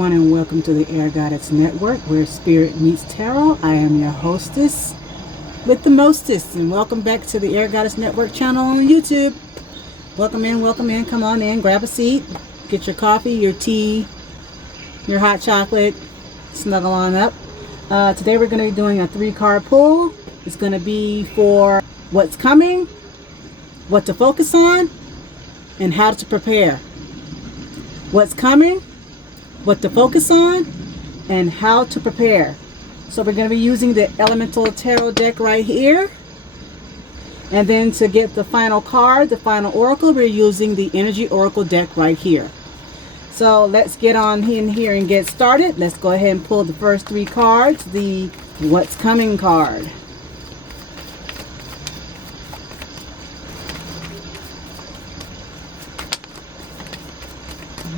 everyone, and welcome to the Air Goddess Network, where spirit meets tarot. I am your hostess with the mostest, and welcome back to the Air Goddess Network channel on YouTube. Welcome in, come on in, grab a seat, get your coffee, your tea, your hot chocolate, snuggle on up. Today we're going to be doing a 3-card pull. It's going to be for what's coming, what to focus on, and how to prepare. What's coming, what to focus on, and how to prepare. So we're going to be using the Elemental Tarot deck right here. And then to get the final card, the final oracle, we're using the Energy Oracle deck right here. So let's get on in here and get started. Let's go ahead and pull the first 3 cards, the What's Coming card.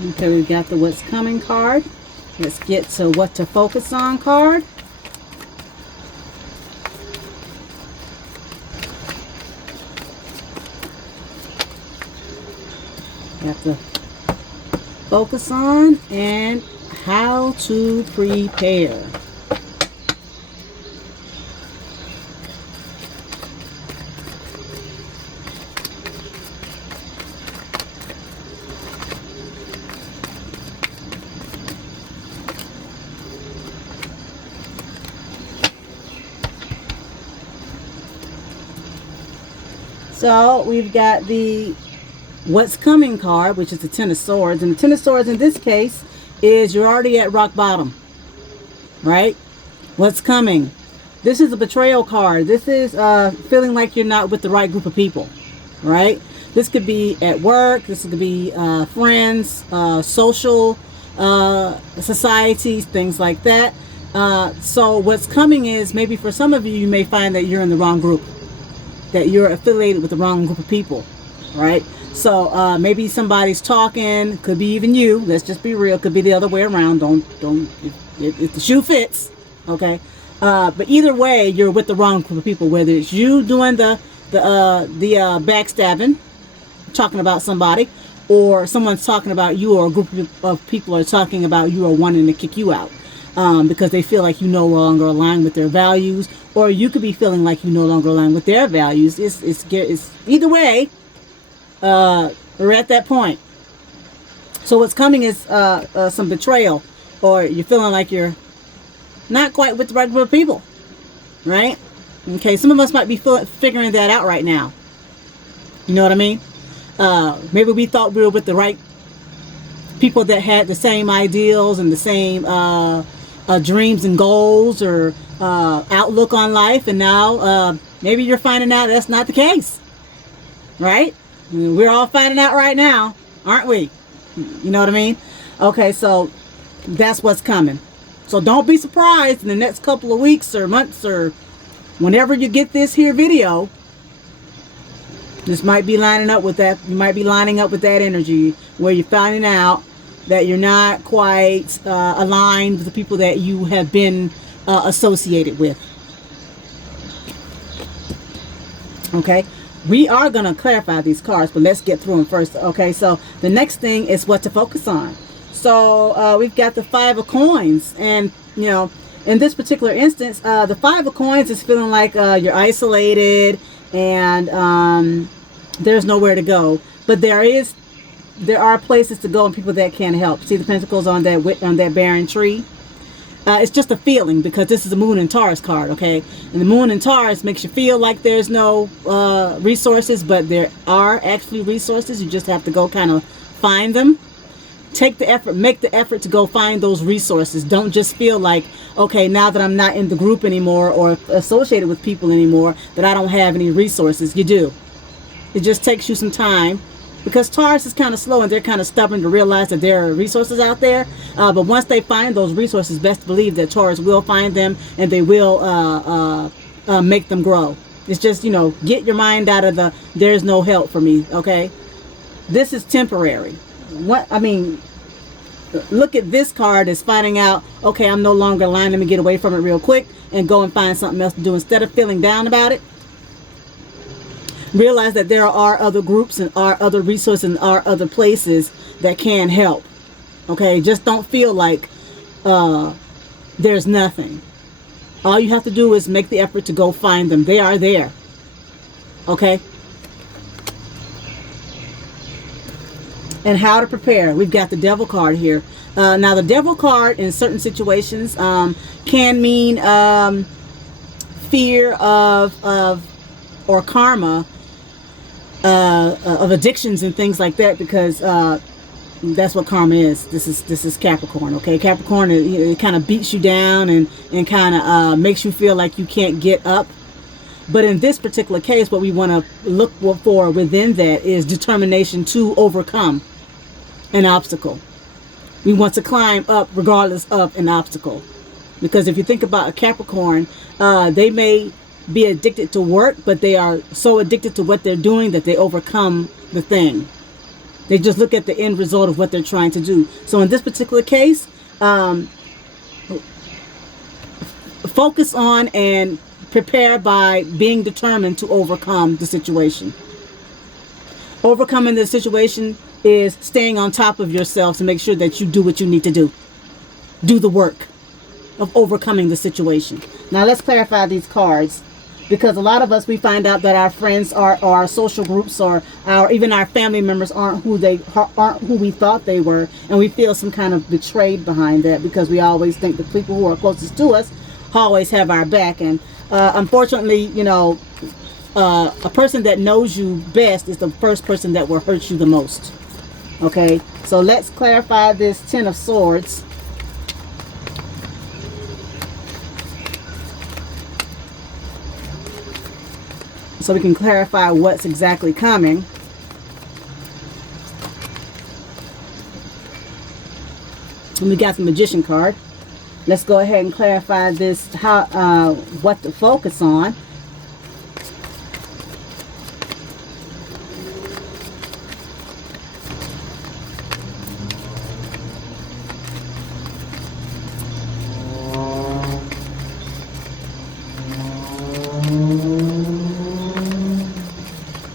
Okay, we've got the What's Coming card. Let's get to What to Focus On card. Got to focus on and how to prepare. So we've got the What's Coming card, which is the Ten of Swords. And the Ten of Swords in this case is you're already at rock bottom, right? What's coming? This is a betrayal card. This is feeling like you're not with the right group of people, right? This could be at work. This could be friends, social societies, things like that. So what's coming is maybe for some of you, you may find that you're in the wrong group, that you're affiliated with the wrong group of people, right? So maybe somebody's talking, could be even you. Let's just be real. Could be the other way around. Don't if the shoe fits, okay? But either way, you're with the wrong group of people. Whether it's you doing the backstabbing, talking about somebody, or someone's talking about you, or a group of people are talking about you or wanting to kick you out because they feel like you no longer align with their values, or you could be feeling like you no longer align with their values. It's either way. We're at that point. So what's coming is some betrayal, or you're feeling like you're not quite with the right group of people, right? Okay, some of us might be figuring that out right now. You know what I mean? Maybe we thought we were with the right people that had the same ideals and the same dreams and goals, or outlook on life, and now maybe you're finding out that's not the case, right? We're all finding out right now, aren't we? You know what I mean? Okay, so that's what's coming. So don't be surprised in the next couple of weeks or months, or whenever you get this here video, this might be lining up with that. You might be lining up with that energy where you're finding out that you're not quite aligned with the people that you have been associated with. Okay. We are going to clarify these cards, but let's get through them first. Okay, so the next thing is what to focus on. So we've got the 5 of Coins, and you know, in this particular instance, the 5 of Coins is feeling like you're isolated and there's nowhere to go. But there are places to go and people that can help. See the Pentacles on that barren tree. It's just a feeling, because this is a Moon and Taurus card, okay? And the Moon and Taurus makes you feel like there's no resources, but there are actually resources. You just have to go kind of find them. Take the effort, make the effort to go find those resources. Don't just feel like, okay, now that I'm not in the group anymore or associated with people anymore, that I don't have any resources. You do. It just takes you some time. Because Taurus is kind of slow and they're kind of stubborn to realize that there are resources out there. But once they find those resources, best believe that Taurus will find them and they will make them grow. It's just, you know, get your mind out of the there's no help for me, okay? This is temporary. Look at this card as finding out, okay, I'm no longer aligned. Let me get away from it real quick and go and find something else to do. Instead of feeling down about it, realize that there are other groups and are other resources and are other places that can help. Okay, just don't feel like there's nothing. All you have to do is make the effort to go find them. They are there. Okay? And how to prepare. We've got the devil card here. Now, the devil card in certain situations can mean fear of or karma of addictions and things like that, because that's what karma is. This is Capricorn. Okay, Capricorn, it kind of beats you down and kind of makes you feel like you can't get up. But in this particular case, what we want to look for within that is determination to overcome an obstacle. We want to climb up regardless of an obstacle. Because if you think about a Capricorn, they may be addicted to work, but they are so addicted to what they're doing that they overcome the thing. They just look at the end result of what they're trying to do. So in this particular case, focus on and prepare by being determined to overcome the situation. Overcoming the situation is staying on top of yourself to make sure that you do what you need to do. Do the work of overcoming the situation. Now let's clarify these cards, because a lot of us, we find out that our friends or our social groups or even our family members aren't who we thought they were, and we feel some kind of betrayed behind that, because we always think the people who are closest to us always have our back. And unfortunately, you know, a person that knows you best is the first person that will hurt you the most. Okay, so let's clarify this Ten of Swords. So we can clarify what's exactly coming. And we got the Magician card. Let's go ahead and clarify this, what to focus on.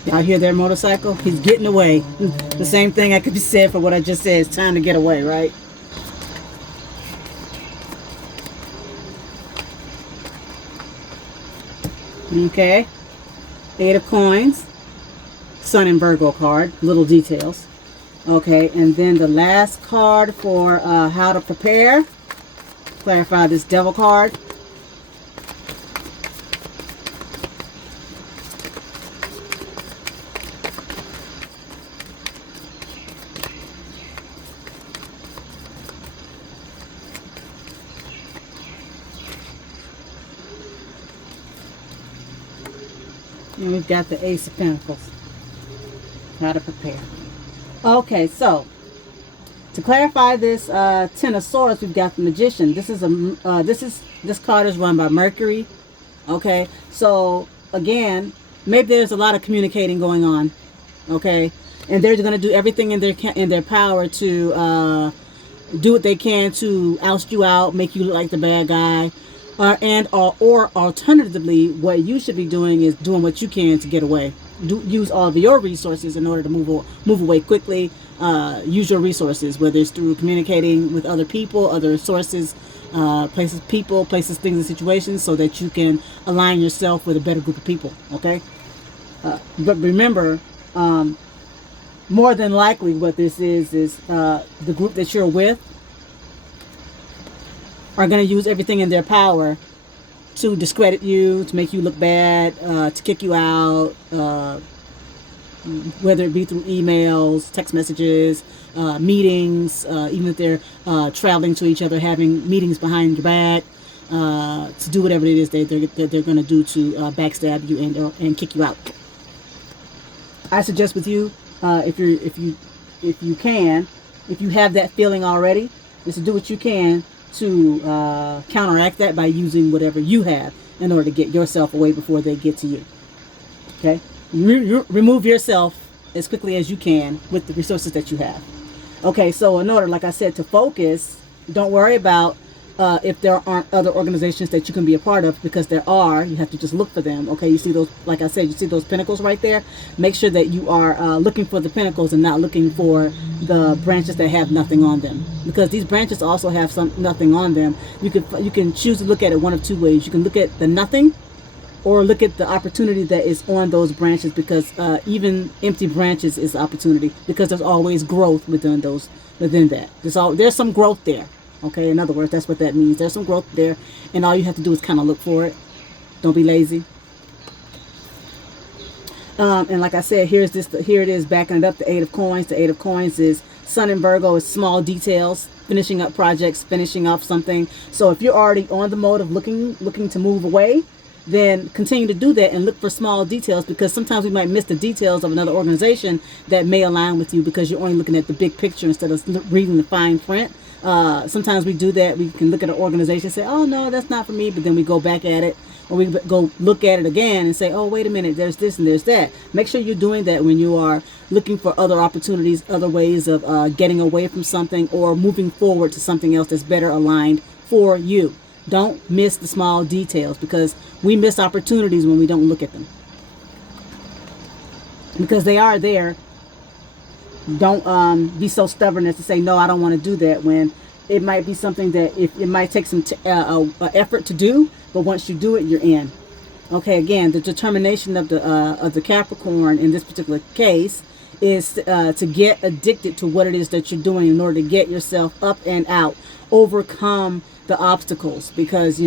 Y'all hear their motorcycle? He's getting away. The same thing I could be said for what I just said. It's time to get away, right? Okay. Eight of Coins. Sun and Virgo card. Little details. Okay, and then the last card for how to prepare. Clarify this Devil card. And we've got the Ace of Pentacles. How to prepare. Okay, so to clarify this Ten of Swords, we've got the Magician. This card is run by Mercury. Okay, so again, maybe there's a lot of communicating going on. Okay, and they're going to do everything in their power to do what they can to oust you out, make you look like the bad guy. Or alternatively, what you should be doing is doing what you can to get away. Use all of your resources in order to move away quickly. Use your resources, whether it's through communicating with other people, other sources, places, things, and situations, so that you can align yourself with a better group of people. Okay, but remember, more than likely, what this is the group that you're with are going to use everything in their power to discredit you, to make you look bad, to kick you out, whether it be through emails, text messages, meetings, even if they're traveling to each other, having meetings behind your back, to do whatever it is they're going to do to backstab you and kick you out. I suggest with you, if you have that feeling already, is to do what you can to counteract that by using whatever you have in order to get yourself away before they get to you. Okay, remove yourself as quickly as you can with the resources that you have. Okay, so in order, like I said, to focus, don't worry about if there aren't other organizations that you can be a part of, because there are. You have to just look for them. Okay, you see those, like I said, you see those pinnacles right there. Make sure that you are looking for the pinnacles and not looking for the branches that have nothing on them, because these branches also have nothing on them. You can choose to look at it one of two ways. You can look at the nothing, or look at the opportunity that is on those branches, because even empty branches is opportunity, because there's always growth within that. There's some growth there. Okay, in other words, that's what that means. There's some growth there, and all you have to do is kind of look for it. Don't be lazy. And like I said, here it is, backing it up, the 8 of coins. The 8 of coins is Sun in Virgo, is small details, finishing up projects, finishing off something. So if you're already on the mode of looking to move away, then continue to do that and look for small details, because sometimes we might miss the details of another organization that may align with you, because you're only looking at the big picture instead of reading the fine print. Sometimes we do that. We can look at an organization and say, oh no, that's not for me, but then we go back at it, or we go look at it again and say, oh, wait a minute, there's this and there's that. Make sure you're doing that when you are looking for other opportunities, other ways of getting away from something or moving forward to something else that's better aligned for you. Don't miss the small details, because we miss opportunities when we don't look at them, because they are there. Don't be so stubborn as to say, no, I don't want to do that, when it might be something that it might take some effort to do, but once you do it, you're in. Okay, again, the determination of the Capricorn in this particular case is to get addicted to what it is that you're doing in order to get yourself up and out, overcome the obstacles, because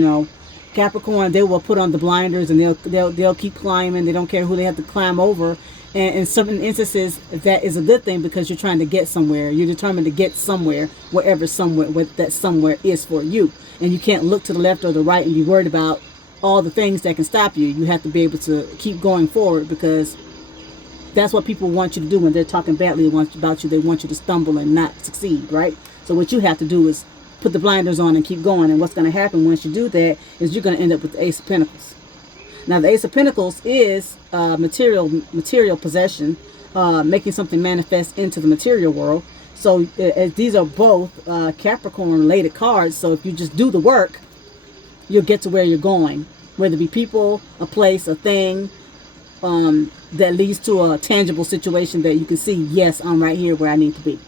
Capricorn, they will put on the blinders and they'll keep climbing. They don't care who they have to climb over. And in certain instances, that is a good thing, because you're trying to get somewhere. You're determined to get somewhere, wherever that somewhere is for you. And you can't look to the left or the right and be worried about all the things that can stop you. You have to be able to keep going forward, because that's what people want you to do when they're talking badly about you. They want you to stumble and not succeed, right? So what you have to do is put the blinders on and keep going. And what's going to happen once you do that is you're going to end up with the Ace of Pentacles. Now, the Ace of Pentacles is material possession, making something manifest into the material world. So these are both Capricorn-related cards. So if you just do the work, you'll get to where you're going, whether it be people, a place, a thing, that leads to a tangible situation that you can see, yes, I'm right here where I need to be.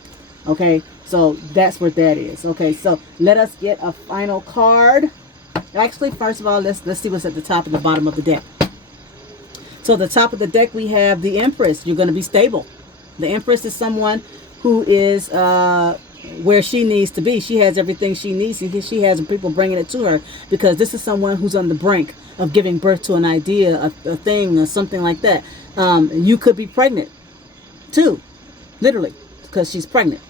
Okay, so that's what that is. Okay, so let us get a final card. Actually, first of all, let's see what's at the top and the bottom of the deck. So the top of the deck, we have the Empress. You're going to be stable. The Empress is someone who is where she needs to be. She has everything she needs. She has people bringing it to her, because this is someone who's on the brink of giving birth to an idea, a thing, or something like that. You could be pregnant too, literally, because she's pregnant.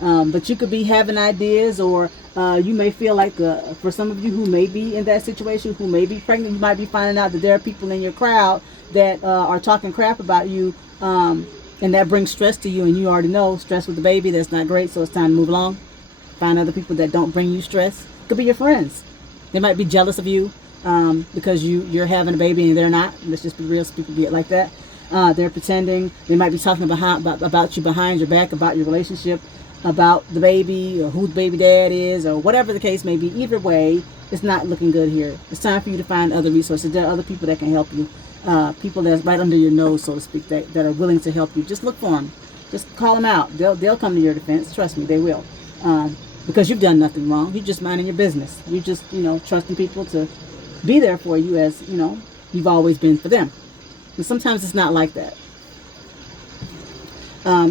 But you could be having ideas, or you may feel like, for some of you who may be in that situation, who may be pregnant, you might be finding out that there are people in your crowd that are talking crap about you, and that brings stress to you, and you already know stress with the baby, that's not great, so it's time to move along. Find other people that don't bring you stress. Could be your friends. They might be jealous of you because you're having a baby and they're not. Let's just be real, so people be it like that. They're pretending. They might be talking about you behind your back, about your relationship, about the baby, or who the baby dad is, or whatever the case may be. Either way, it's not looking good here. It's time for you to find other resources. There are other people that can help you. People that's right under your nose, so to speak, that are willing to help you. Just look for them. Just call them out. They'll come to your defense. Trust me, they will. Because you've done nothing wrong. You're just minding your business. You're just, trusting people to be there for you, as, you've always been for them. And sometimes it's not like that.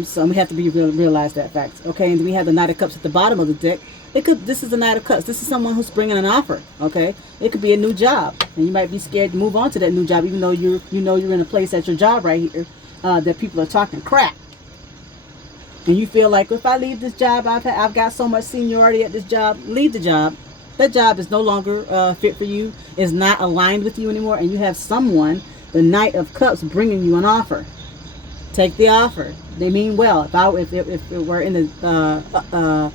So we have to realize that fact. Okay, and we have the Knight of Cups at the bottom of the deck. This is the Knight of Cups. This is someone who's bringing an offer. Okay, it could be a new job, and you might be scared to move on to that new job, even though you're in a place at your job right here that people are talking crap, and you feel like, if I leave this job, I've got so much seniority at this job. Leave the job. That job is no longer fit for you. Is not aligned with you anymore, and you have someone, the Knight of Cups, bringing you an offer. Take the offer. They mean well. If it were in the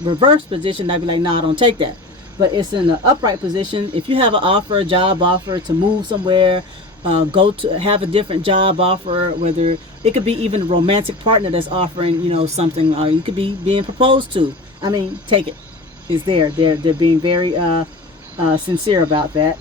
reverse position, I'd be like, nah, don't take that. But it's in the upright position. If you have an offer, a job offer to move somewhere, go to have a different job offer, whether it could be even a romantic partner that's offering, something, or you could be being proposed to. I mean, take it. is there. They're being very sincere about that.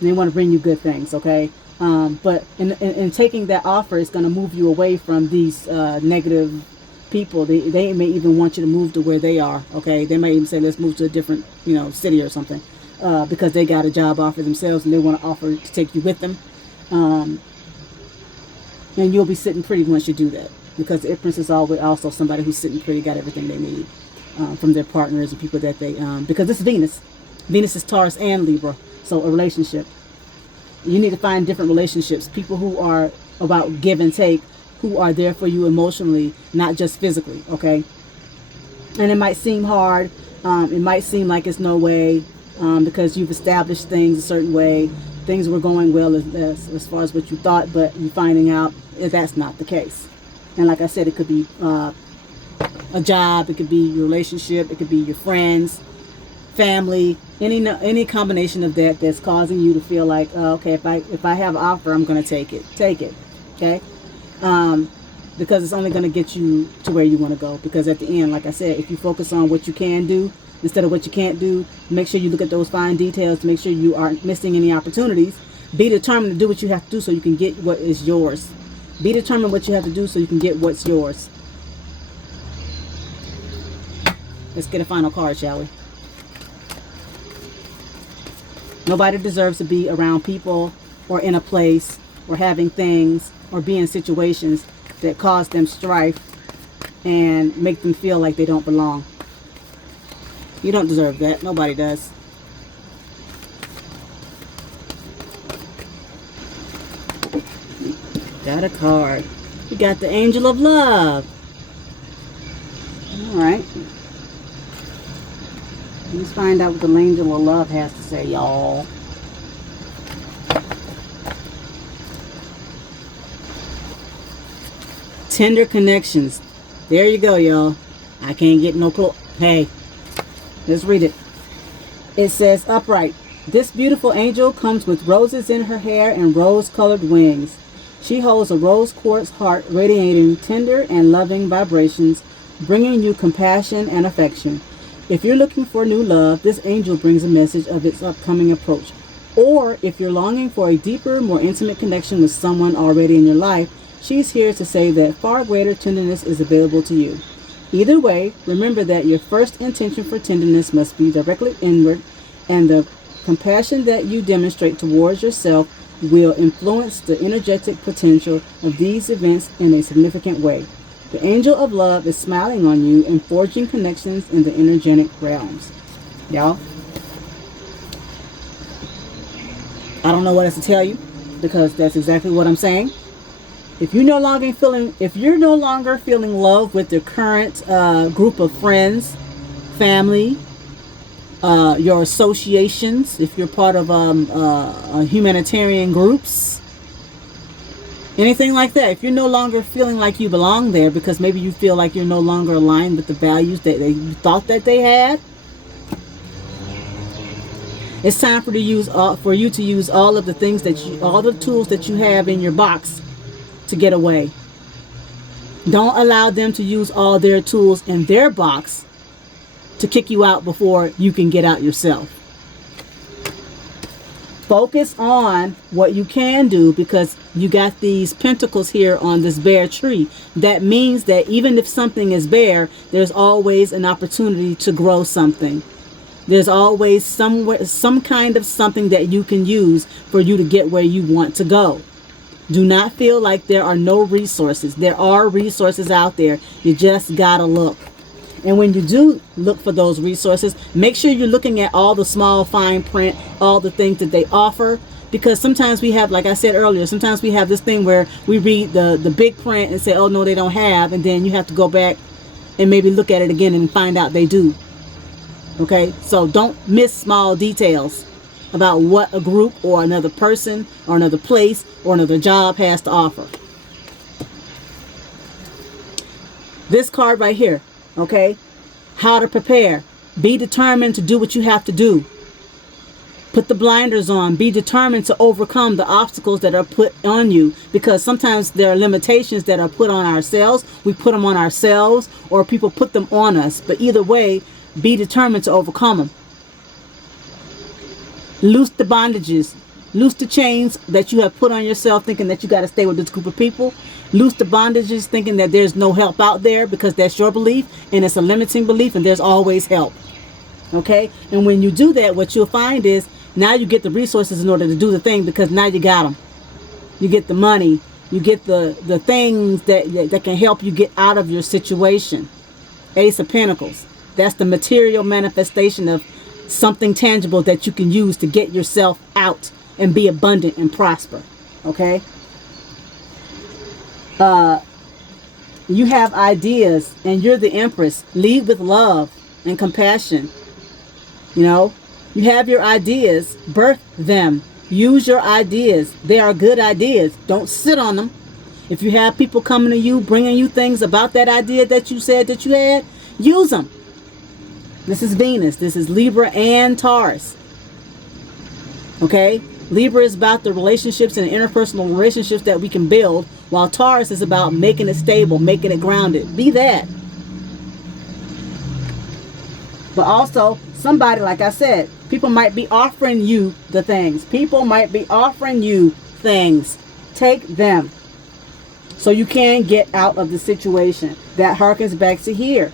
They want to bring you good things, okay? But in taking that offer, it's going to move you away from these negative people. They may even want you to move to where they are, okay? They may even say, let's move to a different, city or something, because they got a job offer themselves and they want to offer to take you with them. And you'll be sitting pretty once you do that, because the Empress is always also somebody who's sitting pretty, got everything they need from their partners and people that they, because this is Venus. Venus is Taurus and Libra, so a relationship. You need to find different relationships, people who are about give and take, who are there for you emotionally, not just physically, okay? And it might seem hard. It might seem like it's no way, because you've established things a certain way. Things were going well as far as what you thought, but you're finding out that's not the case. And like I said, it could be a job, it could be your relationship, it could be your friends, family, any combination of that that's causing you to feel like, okay, if I have an offer, I'm going to take it, okay? Because it's only going to get you to where you want to go. Because at the end, like I said, if you focus on what you can do instead of what you can't do, make sure you look at those fine details to make sure you aren't missing any opportunities. Be determined to do what you have to do so you can get what is yours. Be determined what you have to do so you can get what's yours. Let's get a final card, shall we? Nobody deserves to be around people or in a place or having things or be in situations that cause them strife and make them feel like they don't belong. You don't deserve that. Nobody does. Got a card. You got the Angel of Love. Alright. Let's find out what the Angel of Love has to say, y'all. Tender connections. There you go, y'all. I can't get no clue. Hey, let's read it. It says, upright. This beautiful angel comes with roses in her hair and rose-colored wings. She holds a rose quartz heart radiating tender and loving vibrations, bringing you compassion and affection. If you're looking for new love, this angel brings a message of its upcoming approach. Or if you're longing for a deeper, more intimate connection with someone already in your life, she's here to say that far greater tenderness is available to you. Either way, remember that your first intention for tenderness must be directly inward, and the compassion that you demonstrate towards yourself will influence the energetic potential of these events in a significant way. The angel of love is smiling on you and forging connections in the energetic realms. Y'all, I don't know what else to tell you, because that's exactly what I'm saying. If you're no longer feeling love with the current group of friends, family, your associations, if you're part of humanitarian groups, anything like that, if you're no longer feeling like you belong there because maybe you feel like you're no longer aligned with the values that you thought that they had, it's time for you to use all of the things all the tools that you have in your box to get away. Don't allow them to use all their tools in their box to kick you out before you can get out yourself. Focus on what you can do, because you got these pentacles here on this bare tree. That means that even if something is bare, there's always an opportunity to grow something. There's always some kind of something that you can use for you to get where you want to go. Do not feel like there are no resources. There are resources out there. You just gotta look. And when you do look for those resources, make sure you're looking at all the small fine print, all the things that they offer. Because sometimes we have, like I said earlier, sometimes we have this thing where we read the big print and say, oh no, they don't have. And then you have to go back and maybe look at it again and find out they do. Okay, so don't miss small details about what a group or another person or another place or another job has to offer. This card right here, okay? How to prepare. Be determined to do what you have to do. Put the blinders on. Be determined to overcome the obstacles that are put on you, because sometimes there are limitations that are put on ourselves. We put them on ourselves, or people put them on us. But either way, Be determined to overcome them. Loose the bondages. Loose the chains that you have put on yourself thinking that you got to stay with this group of people. Loose the bondages thinking that there's no help out there, because that's your belief and it's a limiting belief, and there's always help. Okay? And when you do that, what you'll find is now you get the resources in order to do the thing, because now you got them. You get the money. You get the things that can help you get out of your situation. Ace of Pentacles. That's the material manifestation of something tangible that you can use to get yourself out and be abundant and prosper. Okay? You have ideas and you're the Empress. Lead with love and compassion. You know, you have your ideas. Birth them. Use your ideas. They are good ideas. Don't sit on them. If you have people coming to you, bringing you things about that idea that you said that you had, use them. This is Venus. This is Libra and Taurus. Okay? Libra is about the relationships and interpersonal relationships that we can build, while Taurus is about making it stable, making it grounded. Be that. But also, somebody, like I said, people might be offering you the things. People might be offering you things. Take them so you can get out of the situation. That harkens back to here.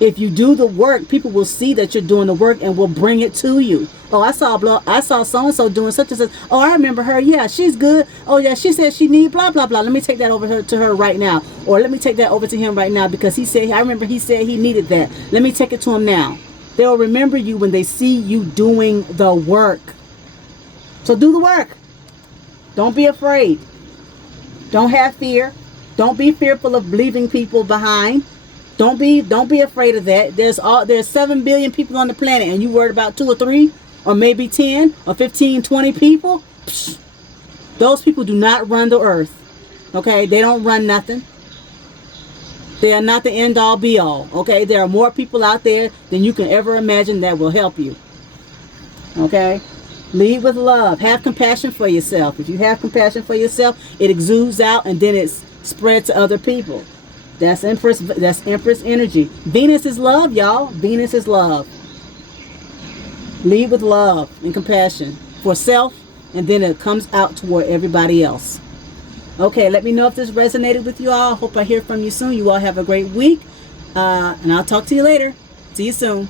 If you do the work, people will see that you're doing the work and will bring it to you. Oh, I saw so-and-so doing such and such. Oh, I remember her. Yeah, she's good. Oh, yeah, she said she need blah, blah, blah. Let me take that over to her right now. Or let me take that over to him right now, because I remember he said he needed that. Let me take it to him now. They'll remember you when they see you doing the work. So do the work. Don't be afraid. Don't have fear. Don't be fearful of leaving people behind. Don't be afraid of that. There's 7 billion people on the planet, and you worried about 2 or 3 or maybe 10 or 15, 20 people. Psh, those people do not run the earth. Okay? They don't run nothing. They are not the end all be all. Okay? There are more people out there than you can ever imagine that will help you. Okay? Lead with love. Have compassion for yourself. If you have compassion for yourself, it exudes out and then it's spread to other people. That's Empress energy. Venus is love, y'all. Venus is love. Lead with love and compassion for self, and then it comes out toward everybody else. Okay, let me know if this resonated with you all. Hope I hear from you soon. You all have a great week. And I'll talk to you later. See you soon.